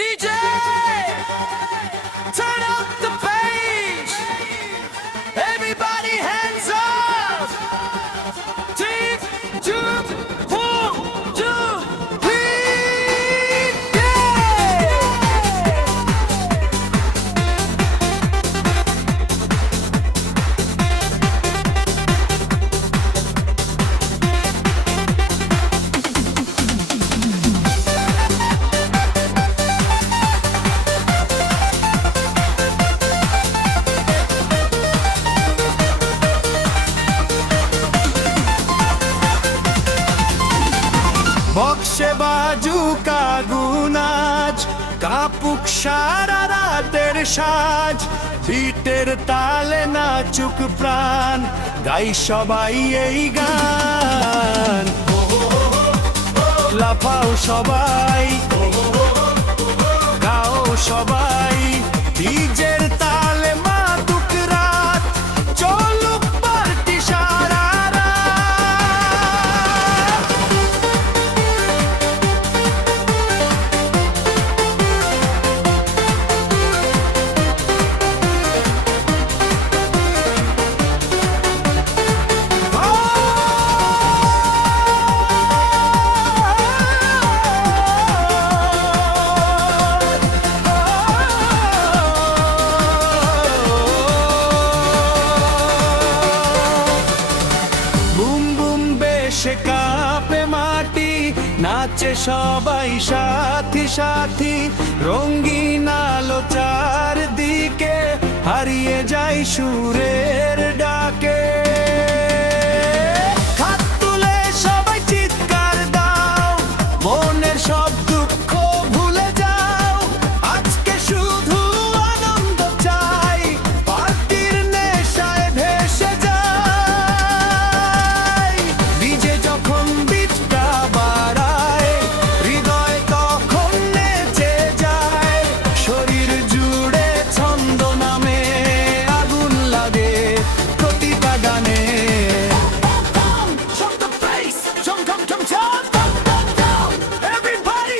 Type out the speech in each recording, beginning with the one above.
DJ, turn up the bass. Everybody hands up. Three, two, one, two, three, yeah. বক্সে বাজুকা গুনাজ kapok সারা রাতের সাজ বিটের তালে নাচুক প্রাণ গাই সবাই এই গান লাফাও সবাই গাও সবাই ডিজের তালে মাতুক রাত চলুক পার্টি সারা রাত। সে কাঁপে মাটি নাচে সবাই সাথী সাথী রঙিন আলো চারদিকে হারিয়ে যায় সুরের ডাকে হাত তুলে সবাই চিৎকার দাও মনের সব দুঃখ ভুলে যাও আজকে শুধু আনন্দ চাই পার্টির নেশায় ভেসে যায় ডিজে যখন বিটটা বাড়ায় হৃদয় তখন নেচে যায় শরীর জুড়ে ছন্দ নামে আগুন লাগে প্রতিটা গানে Everybody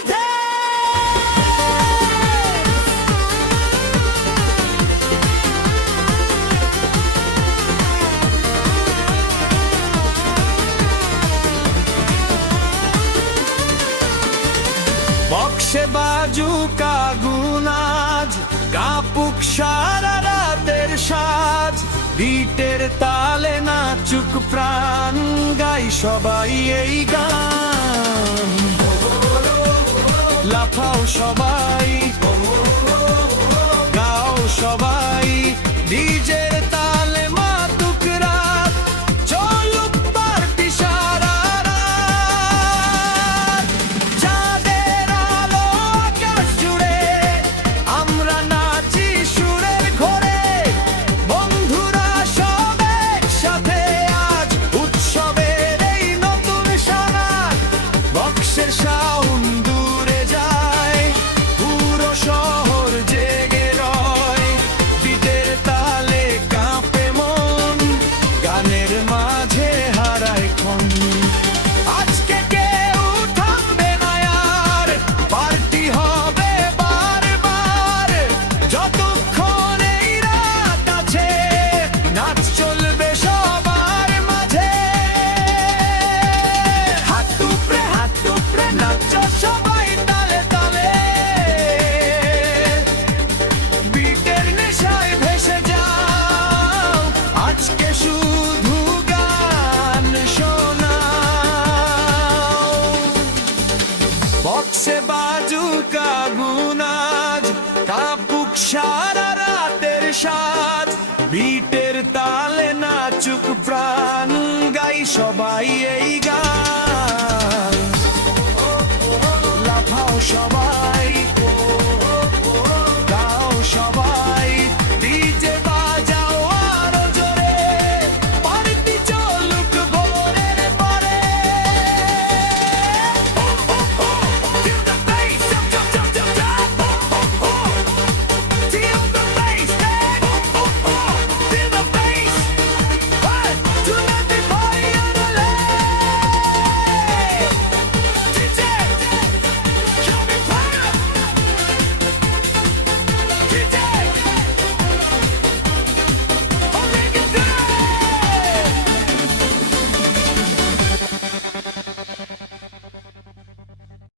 বক্সে বাজুকা গুনাজ কাপুক সারা রাতের সাজ বিটের তালে নাচুক প্রাণ গাই সবাই এই গান লাফাও সবাই গাও সবাই ডিজের তালে মাতুক রাত চলুক পার্টি সারা রাত চাঁদের আলো আকাশ জুড়ে আমরা নাচি সুরের ঘোরে বন্ধুরা সব একসাথে আজ উৎসবের এই নতুন সানাত বক্সের সাউন্ড দূরে যায় পুরো শহর জেগে রয় বিটের তালে কাঁপে মন গানের মাঝে হারায় ক্ষণ আজকে কেউ থামবে না আর পার্টি হবে বারবার যতক্ষণ এই রাত আছে নাচ চলবে সবার মাঝে হাত উপরে নাচ সবাই তালে তালে বিটের নেশায় ভেসে যাও আজকে শুধু গান শোনাও বক্সে বাজুকা গুনাজ কাপুক সারা রাতের সাজ বিটের তালে নাচুক প্রাণ গাই সবাই এই গান।